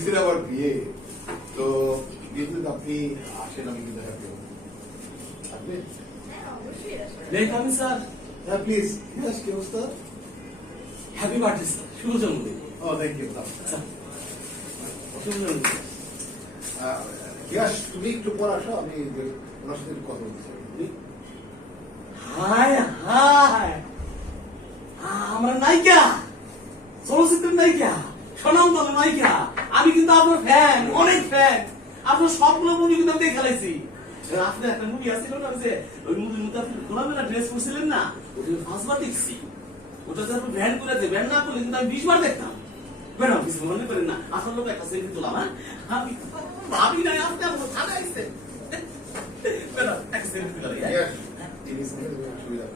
মিসের আবার বিয়ে তো বিয়েতে আপনি আসেন আমি কিন্তু হ্যাপি হব আপনি লেখামি স্যার হ্যাঁ প্লিজ ইয়েস কি অবস্থা হ্যাপি বার্থডে স্যার শুভ জন্মদিন ও থ্যাংক ইউ শুভ জন্মদিন ইয়েস তুমি একটু পর আসো আমি ওনার সাথে একটু কথা বলতে চাই হায় হায় আমরা নায়িকা চলচ্চিত্রের নায়িকা স্বনামধন্য নায়িকা আমি কিন্তু আপনার ফ্যান অনেক ফ্যান আপনার সবগুলো মুভি কিন্তু আমি দেখে খেলাইছি আপনার একটা মুভি আছিল না যে ওই মুভির মধ্যে আপনি গোলামেরা ড্রেস পরছিলেন না ওটা পাঁচবার দেখছি ওটা যে আপনি ভ্যান করে ভ্যান না করলে কিন্তু আমি 20 বার দেখতাম ম্যাডাম কিছু মনে করেন না আসল লোক একটা সেলফি তোলাম হ্যাঁ আমি ভাবি না আপনি আমার থানা আইসেন ম্যাডাম একটা সেলফি তোলা ইয়েস সুবিধা